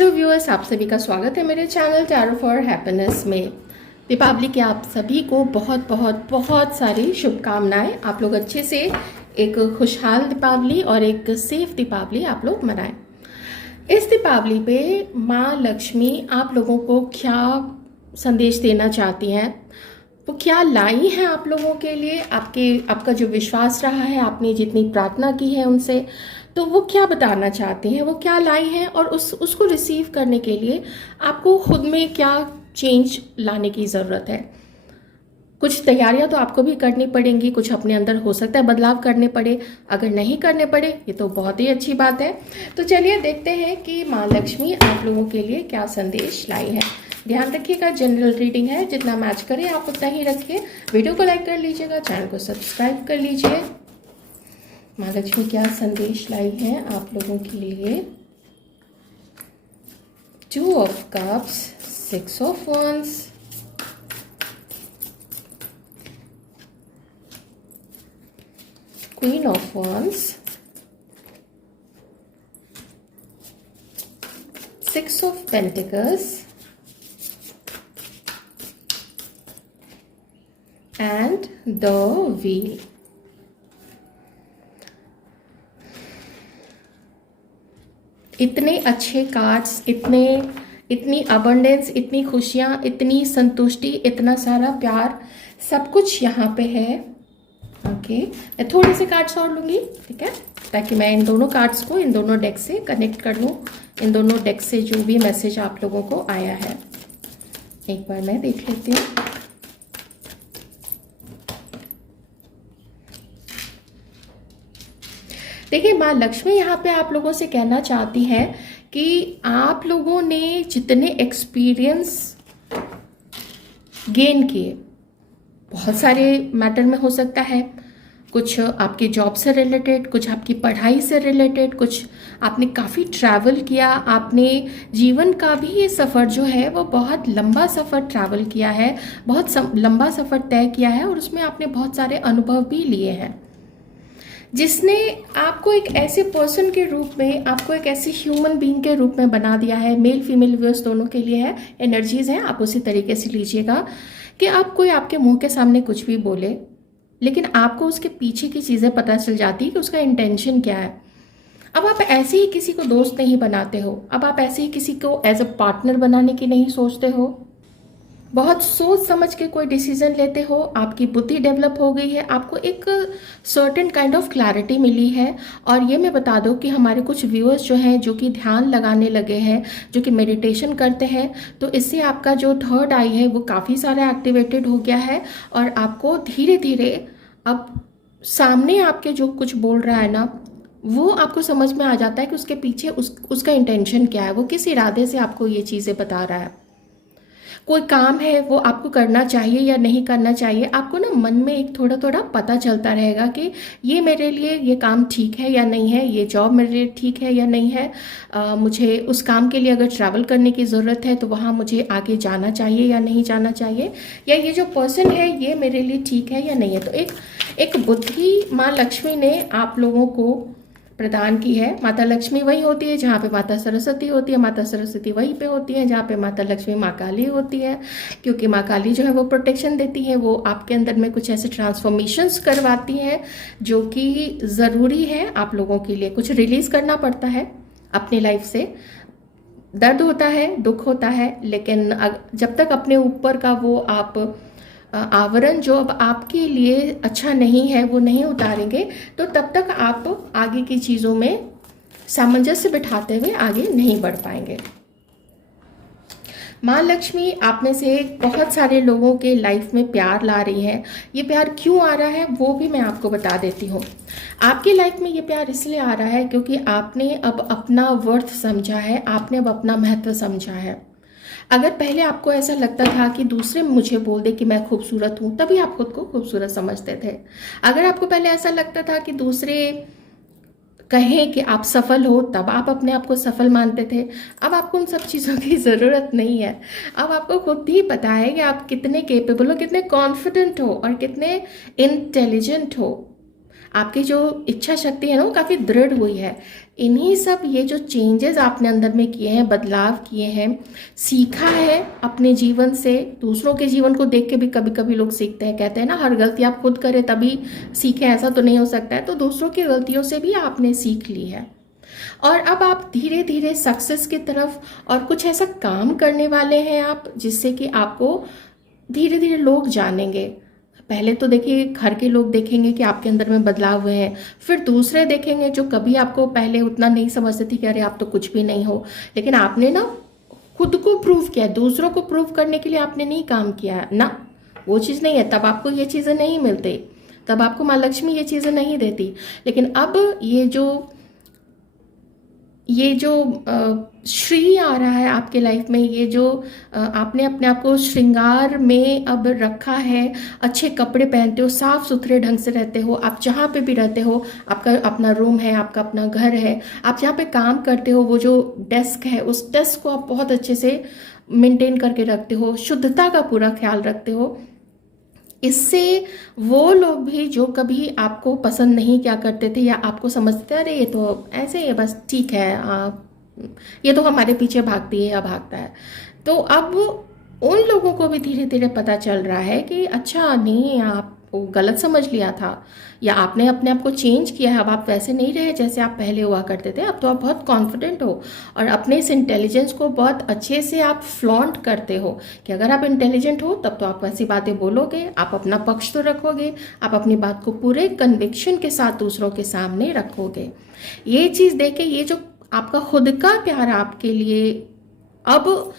Hello viewers, आप सभी का स्वागत है मेरे चैनल टैरो फॉर हैप्पीनेस में। दीपावली के आप सभी को बहुत बहुत बहुत सारी शुभकामनाएं। आप लोग अच्छे से एक खुशहाल दीपावली और एक सेफ दीपावली आप लोग मनाएं। इस दीपावली पे माँ लक्ष्मी आप लोगों को क्या संदेश देना चाहती हैं, वो क्या लाई हैं आप लोगों के लिए। आपका जो विश्वास रहा है, आपने जितनी प्रार्थना की है उनसे, तो वो क्या बताना चाहती हैं, वो क्या लाई हैं, और उसको रिसीव करने के लिए आपको खुद में क्या चेंज लाने की ज़रूरत है। कुछ तैयारियां तो आपको भी करनी पड़ेंगी, कुछ अपने अंदर हो सकता है बदलाव करने पड़े, अगर नहीं करने पड़े ये तो बहुत ही अच्छी बात है। तो चलिए देखते हैं कि माँ लक्ष्मी आप लोगों के लिए क्या संदेश लाई है। ध्यान रखिएगा, जनरल रीडिंग है, जितना मैच करे आप उतना ही रखिए। वीडियो को लाइक कर लीजिएगा, चैनल को सब्सक्राइब कर लीजिए। माँ लक्ष्मी क्या संदेश लाई है आप लोगों के लिए। 2 of cups, 6 of wands, Queen of wands, 6 of pentacles and the wheel। इतने अच्छे कार्ड्स, इतनी अबंडेंस, इतनी खुशियाँ, इतनी संतुष्टि, इतना सारा प्यार, सब कुछ यहाँ पे है। ओके, मैं थोड़े से कार्ड्स और लूँगी, ठीक है, ताकि मैं इन दोनों कार्ड्स को इन दोनों डेक से कनेक्ट कर लूँ। इन दोनों डेक से जो भी मैसेज आप लोगों को आया है एक बार मैं देख लेती हूँ। देखिए, माँ लक्ष्मी यहाँ पे आप लोगों से कहना चाहती है कि आप लोगों ने जितने एक्सपीरियंस गेन किए, बहुत सारे मैटर में हो सकता है, कुछ आपके जॉब से रिलेटेड, कुछ आपकी पढ़ाई से रिलेटेड, कुछ आपने काफ़ी ट्रैवल किया, आपने जीवन का भी ये सफ़र जो है वो बहुत लंबा सफ़र ट्रैवल किया है, बहुत लंबा सफ़र तय किया है, और उसमें आपने बहुत सारे अनुभव भी लिए हैं, जिसने आपको एक ऐसे पर्सन के रूप में, आपको एक ऐसे ह्यूमन बीइंग के रूप में बना दिया है। मेल फीमेल व्यूअर्स दोनों के लिए है, एनर्जीज हैं, आप उसी तरीके से लीजिएगा कि आप कोई आपके मुंह के सामने कुछ भी बोले, लेकिन आपको उसके पीछे की चीज़ें पता चल जाती है कि उसका इंटेंशन क्या है। अब आप ऐसे ही किसी को दोस्त नहीं बनाते हो, अब आप ऐसे ही किसी को एज अ पार्टनर बनाने की नहीं सोचते हो, बहुत सोच समझ के कोई डिसीजन लेते हो, आपकी बुद्धि डेवलप हो गई है, आपको एक सर्टेन काइंड ऑफ क्लैरिटी मिली है। और ये मैं बता दूं कि हमारे कुछ व्यूअर्स जो हैं, जो कि ध्यान लगाने लगे हैं, जो कि मेडिटेशन करते हैं, तो इससे आपका जो थर्ड आई है वो काफ़ी सारा एक्टिवेटेड हो गया है, और आपको धीरे धीरे अब सामने आपके जो कुछ बोल रहा है ना, वो आपको समझ में आ जाता है कि उसके पीछे उसका इंटेंशन क्या है, वो किस इरादे से आपको ये चीज़ें बता रहा है। कोई काम है वो आपको करना चाहिए या नहीं करना चाहिए, आपको ना मन में एक थोड़ा थोड़ा पता चलता रहेगा कि ये मेरे लिए ये काम ठीक है या नहीं है, ये जॉब मेरे लिए ठीक है या नहीं है, मुझे उस काम के लिए अगर ट्रैवल करने की ज़रूरत है तो वहाँ मुझे आगे जाना चाहिए या नहीं जाना चाहिए, या ये जो पर्सन है ये मेरे लिए ठीक है या नहीं है। तो एक बुद्धि माँ लक्ष्मी ने आप लोगों को प्रदान की है। माता लक्ष्मी वही होती है जहाँ पे माता सरस्वती होती है, माता सरस्वती वहीं पे होती है जहाँ पे माता लक्ष्मी माँ काली होती है, क्योंकि माँ काली जो है वो प्रोटेक्शन देती है, वो आपके अंदर में कुछ ऐसे ट्रांसफॉर्मेशंस करवाती है जो कि ज़रूरी है आप लोगों के लिए। कुछ रिलीज़ करना पड़ता है अपनी लाइफ से, दर्द होता है, दुख होता है, लेकिन जब तक अपने ऊपर का वो आप आवरण जो अब आपके लिए अच्छा नहीं है वो नहीं उतारेंगे, तो तब तक आप आगे की चीज़ों में सामंजस्य बिठाते हुए आगे नहीं बढ़ पाएंगे। माँ लक्ष्मी आप में से बहुत सारे लोगों के लाइफ में प्यार ला रही है। ये प्यार क्यों आ रहा है वो भी मैं आपको बता देती हूँ। आपकी लाइफ में ये प्यार इसलिए आ रहा है क्योंकि आपने अब अपना वर्थ समझा है, आपने अब अपना महत्व समझा है। अगर पहले आपको ऐसा लगता था कि दूसरे मुझे बोल दे कि मैं खूबसूरत हूँ, तभी आप खुद को खूबसूरत समझते थे। अगर आपको पहले ऐसा लगता था कि दूसरे कहें कि आप सफल हो, तब आप अपने आप को सफल मानते थे। अब आपको उन सब चीज़ों की ज़रूरत नहीं है। अब आपको खुद ही पता है कि आप कितने केपेबल हो, कितने कॉन्फिडेंट हो और कितने इंटेलिजेंट हो। आपकी जो इच्छा शक्ति है ना वो काफ़ी दृढ़ हुई है। इन्हीं सब ये जो चेंजेस आपने अंदर में किए हैं, बदलाव किए हैं, सीखा है अपने जीवन से। दूसरों के जीवन को देख के भी कभी कभी लोग सीखते हैं, कहते हैं ना हर गलती आप खुद करें तभी सीखें, ऐसा तो नहीं हो सकता है। तो दूसरों की गलतियों से भी आपने सीख ली है और अब आप धीरे धीरे सक्सेस की तरफ और कुछ ऐसा काम करने वाले हैं आप, जिससे कि आपको धीरे धीरे लोग जानेंगे। पहले तो देखिए घर के लोग देखेंगे कि आपके अंदर में बदलाव हुए हैं, फिर दूसरे देखेंगे जो कभी आपको पहले उतना नहीं समझते थे कि अरे आप तो कुछ भी नहीं हो, लेकिन आपने ना खुद को प्रूव किया है। दूसरों को प्रूव करने के लिए आपने नहीं काम किया है ना, वो चीज़ नहीं है, तब आपको ये चीज़ें नहीं मिलती, तब आपको माँ लक्ष्मी ये चीज़ें नहीं देती। लेकिन अब ये जो श्री आ रहा है आपके लाइफ में, ये जो आपने अपने आप को श्रृंगार में अब रखा है, अच्छे कपड़े पहनते हो, साफ सुथरे ढंग से रहते हो, आप जहाँ पे भी रहते हो, आपका अपना रूम है, आपका अपना घर है, आप जहाँ पे काम करते हो वो जो डेस्क है उस डेस्क को आप बहुत अच्छे से मेंटेन करके रखते हो, शुद्धता का पूरा ख्याल रखते हो। इससे वो लोग भी जो कभी आपको पसंद नहीं क्या करते थे या आपको समझते थे अरे ये तो ऐसे ही है बस ठीक है, ये तो हमारे पीछे भागती है या भागता है, तो अब उन लोगों को भी धीरे धीरे पता चल रहा है कि अच्छा नहीं, आप वो गलत समझ लिया था या आपने अपने आप को चेंज किया है, अब आप वैसे नहीं रहे जैसे आप पहले हुआ करते थे, अब तो आप बहुत कॉन्फिडेंट हो और अपने इस इंटेलिजेंस को बहुत अच्छे से आप फ्लॉन्ट करते हो कि अगर आप इंटेलिजेंट हो तब तो आप वैसी बातें बोलोगे, आप अपना पक्ष तो रखोगे, आप अपनी बात को पूरे कन्विक्शन के साथ दूसरों के सामने रखोगे। ये चीज़ देख के ये जो आपका खुद का प्यार आपके लिए अब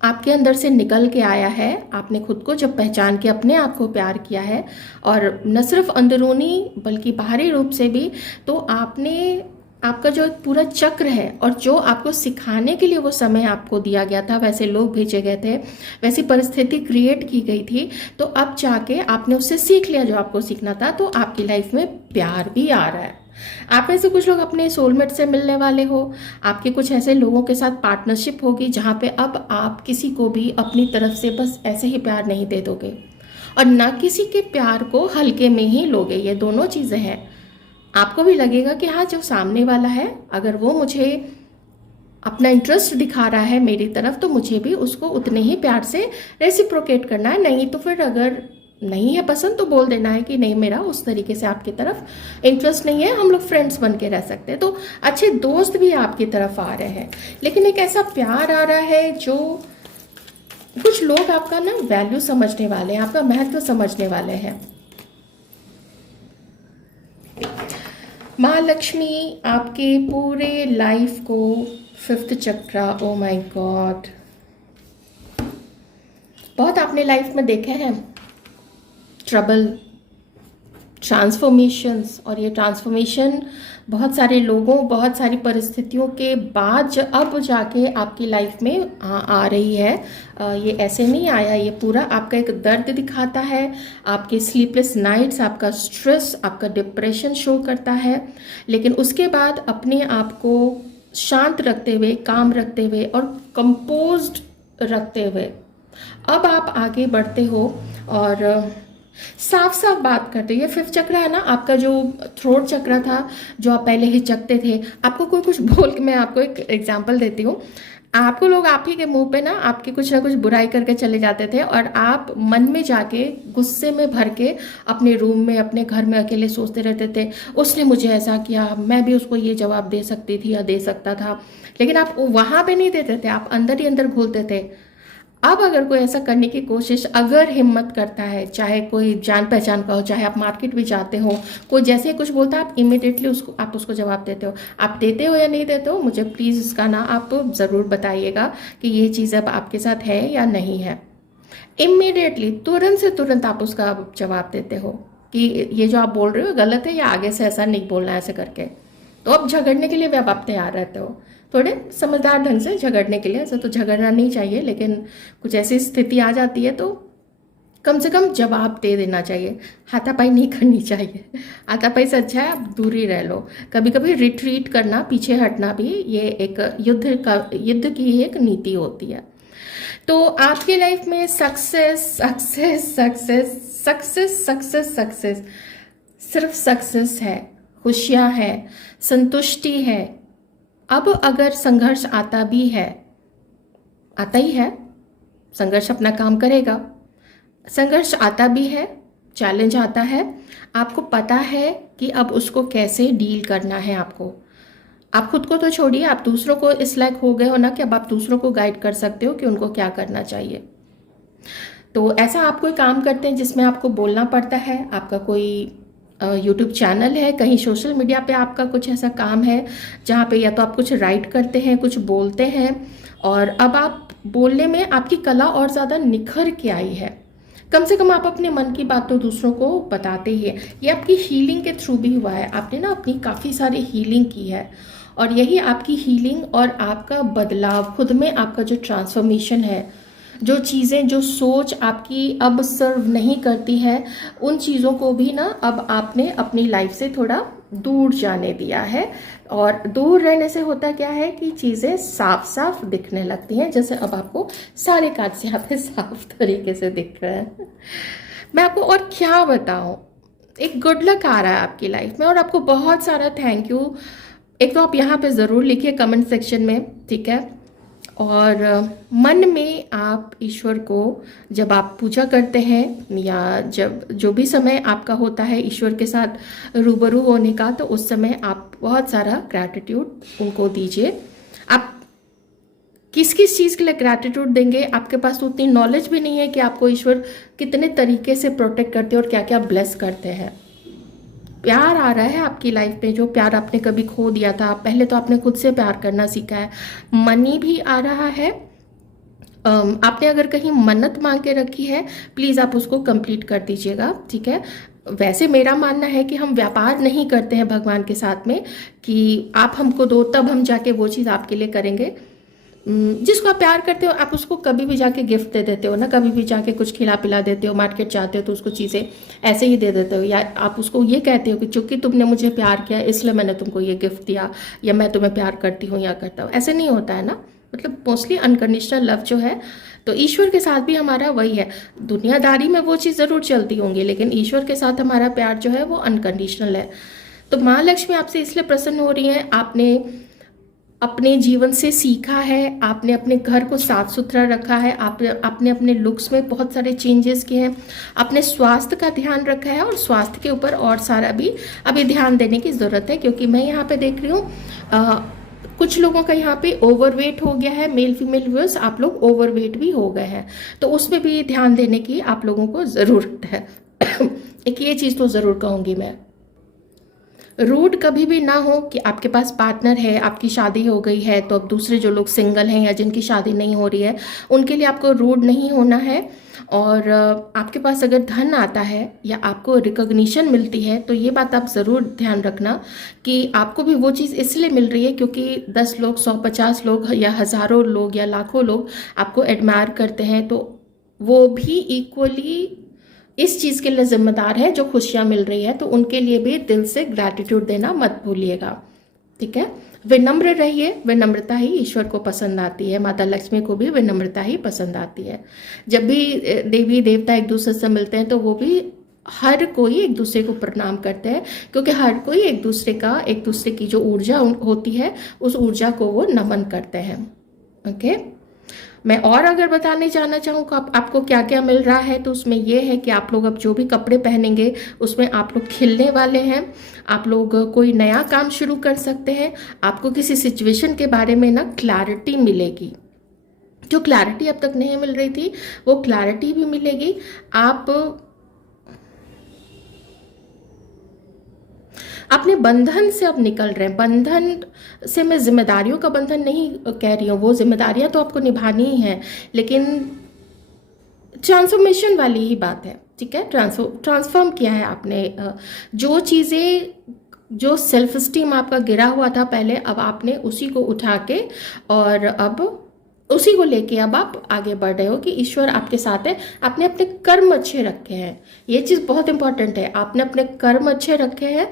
आपके अंदर से निकल के आया है, आपने खुद को जब पहचान के अपने आप को प्यार किया है और न सिर्फ अंदरूनी बल्कि बाहरी रूप से भी, तो आपने आपका जो एक पूरा चक्र है और जो आपको सिखाने के लिए वो समय आपको दिया गया था, वैसे लोग भेजे गए थे, वैसी परिस्थिति क्रिएट की गई थी, तो अब जाके आपने उससे सीख लिया जो आपको सीखना था, तो आपकी लाइफ में प्यार भी आ रहा है। आप में से कुछ लोग अपने सोलमेट से मिलने वाले हो, आपके कुछ ऐसे लोगों के साथ पार्टनरशिप होगी जहाँ पे अब आप किसी को भी अपनी तरफ से बस ऐसे ही प्यार नहीं दे दोगे और ना किसी के प्यार को हल्के में ही लोगे। ये दोनों चीज़ें हैं। आपको भी लगेगा कि हाँ जो सामने वाला है अगर वो मुझे अपना इंटरेस्ट दिखा रहा है मेरी तरफ तो मुझे भी उसको उतने ही प्यार से रेसिप्रोकेट करना है, नहीं तो फिर अगर नहीं है पसंद तो बोल देना है कि नहीं मेरा उस तरीके से आपकी तरफ इंटरेस्ट नहीं है, हम लोग फ्रेंड्स बन के रह सकते हैं। तो अच्छे दोस्त भी आपकी तरफ आ रहे हैं, लेकिन एक ऐसा प्यार आ रहा है जो कुछ लोग आपका ना वैल्यू समझने वाले हैं, आपका महत्व समझने वाले हैं। माँ लक्ष्मी आपके पूरे लाइफ को 5th chakra, oh my God, बहुत आपने लाइफ में देखे हैं ट्रबल, ट्रांसफॉर्मेशंस, और ये ट्रांसफॉर्मेशन बहुत सारे लोगों, बहुत सारी परिस्थितियों के बाद अब जाके आपकी लाइफ में आ रही है। ये ऐसे नहीं आया, ये पूरा आपका एक दर्द दिखाता है, आपके स्लीपलेस नाइट्स, आपका स्ट्रेस, आपका डिप्रेशन शो करता है, लेकिन उसके बाद अपने आप को शांत रखते हुए, काम रखते हुए और कंपोज्ड रखते हुए अब आप आगे बढ़ते हो और साफ साफ बात करते हो। ये 5th चक्र है ना आपका, जो थ्रोट चक्र था, जो आप पहले हिचकते थे, आपको कोई कुछ बोल के, मैं आपको एक एग्जांपल देती हूँ, आपको लोग आप ही के मुंह पे ना आपकी कुछ ना कुछ बुराई करके चले जाते थे और आप मन में जाके गुस्से में भर के अपने रूम में, अपने घर में अकेले सोचते रहते थे उसने मुझे ऐसा किया, मैं भी उसको ये जवाब दे सकती थी या दे सकता था, लेकिन आप वहाँ पे नहीं देते थे, आप अंदर ही अंदर घुलते थे। अब अगर कोई ऐसा करने की कोशिश अगर हिम्मत करता है, चाहे कोई जान पहचान का हो, चाहे आप मार्केट भी जाते हो, कोई जैसे ही कुछ बोलता है आप इमिडिएटली उसको जवाब देते हो। आप देते हो या नहीं देते हो, मुझे प्लीज़ इसका ना आप ज़रूर बताइएगा कि ये चीज़ अब आपके साथ है या नहीं है। इमिडिएटली, तुरंत से तुरंत आप उसका जवाब देते हो कि ये जो आप बोल रहे हो गलत है या आगे से ऐसा नहीं बोलना है ऐसे करके। तो अब झगड़ने के लिए भी अब आप तैयार रहते हो, थोड़े समझदार ढंग से झगड़ने के लिए। ऐसे तो झगड़ना नहीं चाहिए, लेकिन कुछ ऐसी स्थिति आ जाती है तो कम से कम जवाब दे देना चाहिए, हाथापाई नहीं करनी चाहिए। हाथापाई से अच्छा है आप दूर ही रह लो। कभी कभी रिट्रीट करना, पीछे हटना भी ये एक युद्ध की एक नीति होती है। तो आपकी लाइफ में success success success success success success सिर्फ सक्सेस है, खुशियाँ है, संतुष्टि है। अब अगर संघर्ष आता भी है, आता ही है, संघर्ष अपना काम करेगा, संघर्ष आता भी है, चैलेंज आता है, आपको पता है कि अब उसको कैसे डील करना है। आपको, आप खुद को तो छोड़िए, आप दूसरों को इस लायक हो गए हो ना कि अब आप दूसरों को गाइड कर सकते हो कि उनको क्या करना चाहिए। तो ऐसा आप कोई काम करते हैं जिसमें आपको बोलना पड़ता है, आपका कोई यूट्यूब चैनल है, कहीं सोशल मीडिया पे आपका कुछ ऐसा काम है जहाँ पे या तो आप कुछ राइट करते हैं, कुछ बोलते हैं, और अब आप बोलने में आपकी कला और ज़्यादा निखर के आई है। कम से कम आप अपने मन की बात तो दूसरों को बताते ही हैं। ये आपकी हीलिंग के थ्रू भी हुआ है, आपने ना अपनी काफ़ी सारी हीलिंग की है, और यही आपकी हीलिंग और आपका बदलाव, खुद में आपका जो ट्रांसफॉर्मेशन है, जो चीज़ें, जो सोच आपकी अब सर्व नहीं करती है, उन चीज़ों को भी ना अब आपने अपनी लाइफ से थोड़ा दूर जाने दिया है। और दूर रहने से होता क्या है कि चीज़ें साफ साफ दिखने लगती हैं, जैसे अब आपको सारे कार्ड्स यहाँ पे साफ तरीके से दिख रहे हैं। मैं आपको और क्या बताऊँ, एक गुड लक आ रहा है आपकी लाइफ में, और आपको बहुत सारा थैंक यू। एक तो आप यहाँ पे ज़रूर लिखिए कमेंट सेक्शन में, ठीक है। और मन में आप ईश्वर को जब आप पूजा करते हैं, या जब जो भी समय आपका होता है ईश्वर के साथ रूबरू होने का, तो उस समय आप बहुत सारा ग्रैटिट्यूड उनको दीजिए। आप किस किस चीज़ के लिए ग्रैटिट्यूड देंगे, आपके पास तो उतनी नॉलेज भी नहीं है कि आपको ईश्वर कितने तरीके से प्रोटेक्ट करते हैं और क्या क्या ब्लेस करते हैं। प्यार आ रहा है आपकी लाइफ में, जो प्यार आपने कभी खो दिया था। पहले तो आपने खुद से प्यार करना सीखा है। मनी भी आ रहा है। आपने अगर कहीं मन्नत मांग के रखी है, प्लीज़ आप उसको कंप्लीट कर दीजिएगा, ठीक है। वैसे मेरा मानना है कि हम व्यापार नहीं करते हैं भगवान के साथ में कि आप हमको दो तब हम जाके वो चीज़ आपके लिए करेंगे। जिसको आप प्यार करते हो आप उसको कभी भी जाके गिफ्ट दे देते हो ना, कभी भी जाके कुछ खिला पिला देते हो, मार्केट जाते हो तो उसको चीज़ें ऐसे ही दे देते हो, या आप उसको ये कहते हो कि चूंकि तुमने मुझे प्यार किया इसलिए मैंने तुमको ये गिफ्ट दिया, या मैं तुम्हें प्यार करती हूँ या करता हूँ। ऐसे नहीं होता है ना, मतलब मोस्टली अनकंडीशनल लव जो है, तो ईश्वर के साथ भी हमारा वही है। दुनियादारी में वो चीज़ ज़रूर चलती होंगी, लेकिन ईश्वर के साथ हमारा प्यार जो है वो अनकंडीशनल है। तो माँ लक्ष्मी आपसे इसलिए प्रसन्न हो रही हैं, आपने अपने जीवन से सीखा है, आपने अपने घर को साफ सुथरा रखा है, आपने अपने लुक्स में बहुत सारे चेंजेस किए हैं, आपने स्वास्थ्य का ध्यान रखा है, और स्वास्थ्य के ऊपर और सारा भी अभी ध्यान देने की ज़रूरत है। क्योंकि मैं यहाँ पे देख रही हूँ कुछ लोगों का यहाँ पे ओवरवेट हो गया है, मेल फीमेल व्यूअर्स आप लोग ओवरवेट भी हो गए हैं, तो उसमें भी ध्यान देने की आप लोगों को ज़रूरत है। एक ये चीज़ तो ज़रूर कहूँगी मैं, रूड कभी भी ना हो कि आपके पास पार्टनर है, आपकी शादी हो गई है, तो अब दूसरे जो लोग सिंगल हैं या जिनकी शादी नहीं हो रही है उनके लिए आपको रूड नहीं होना है। और आपके पास अगर धन आता है या आपको रिकॉग्निशन मिलती है, तो ये बात आप ज़रूर ध्यान रखना कि आपको भी वो चीज़ इसलिए मिल रही है क्योंकि 10 लोग, 150 लोग या हज़ारों लोग या लाखों लोग आपको एडमायर करते हैं, तो वो भी इक्वली इस चीज़ के लिए जिम्मेदार है जो खुशियाँ मिल रही है। तो उनके लिए भी दिल से ग्रैटिट्यूड देना मत भूलिएगा, ठीक है। विनम्र रहिए, विनम्रता ही ईश्वर को पसंद आती है, माता लक्ष्मी को भी विनम्रता ही पसंद आती है। जब भी देवी देवता एक दूसरे से मिलते हैं तो वो भी हर कोई एक दूसरे को प्रणाम करते हैं, क्योंकि हर कोई एक दूसरे की जो ऊर्जा होती है उस ऊर्जा को वो नमन करते हैं, ओके। मैं और अगर बताने जाना चाहूँ कि आपको क्या क्या मिल रहा है, तो उसमें यह है कि आप लोग अब जो भी कपड़े पहनेंगे उसमें आप लोग खिलने वाले हैं। आप लोग कोई नया काम शुरू कर सकते हैं। आपको किसी सिचुएशन के बारे में ना क्लैरिटी मिलेगी, जो क्लैरिटी अब तक नहीं मिल रही थी वो क्लैरिटी भी मिलेगी। आप अपने बंधन से अब निकल रहे हैं। बंधन से मैं जिम्मेदारियों का बंधन नहीं कह रही हूँ, वो जिम्मेदारियां तो आपको निभानी ही है, लेकिन ट्रांसफॉर्मेशन वाली ही बात है, ठीक है। ट्रांसफॉर्म किया है आपने जो चीज़ें, जो सेल्फ स्टीम आपका गिरा हुआ था पहले, अब आपने उसी को उठा के और अब उसी को लेके अब आप आगे बढ़ रहे हो कि ईश्वर आपके साथ है। आपने अपने कर्म अच्छे रखे हैं, ये चीज़ बहुत इंपॉर्टेंट है। आपने अपने कर्म अच्छे रखे हैं।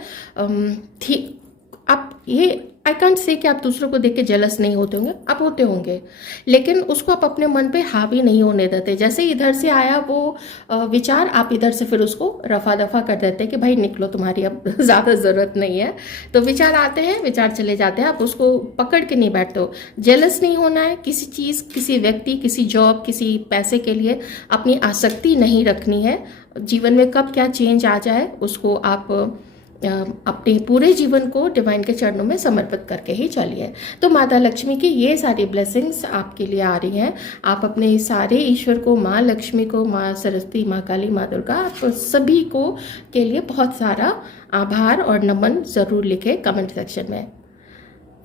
आप ये आई कांट से कि आप दूसरों को देख के जेलस नहीं होते होंगे, आप होते होंगे, लेकिन उसको आप अपने मन पे हावी नहीं होने देते। जैसे इधर से आया वो विचार, आप इधर से फिर उसको रफा दफा कर देते कि भाई निकलो, तुम्हारी अब ज़्यादा ज़रूरत नहीं है। तो विचार आते हैं, विचार चले जाते हैं, आप उसको पकड़ के नहीं बैठते हो। जेलस नहीं होना है किसी चीज़, किसी व्यक्ति, किसी जॉब, किसी पैसे के लिए अपनी आसक्ति नहीं रखनी है। जीवन में कब क्या चेंज आ जाए उसको आप अपने पूरे जीवन को डिवाइन के चरणों में समर्पित करके ही चलिए। तो माता लक्ष्मी की ये सारी ब्लेसिंग्स आपके लिए आ रही हैं। आप अपने सारे ईश्वर को, माँ लक्ष्मी को, माँ सरस्वती, माँ काली, माँ दुर्गा, आप सभी को के लिए बहुत सारा आभार और नमन ज़रूर लिखें कमेंट सेक्शन में।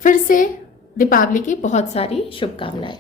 फिर से दीपावली की बहुत सारी शुभकामनाएं।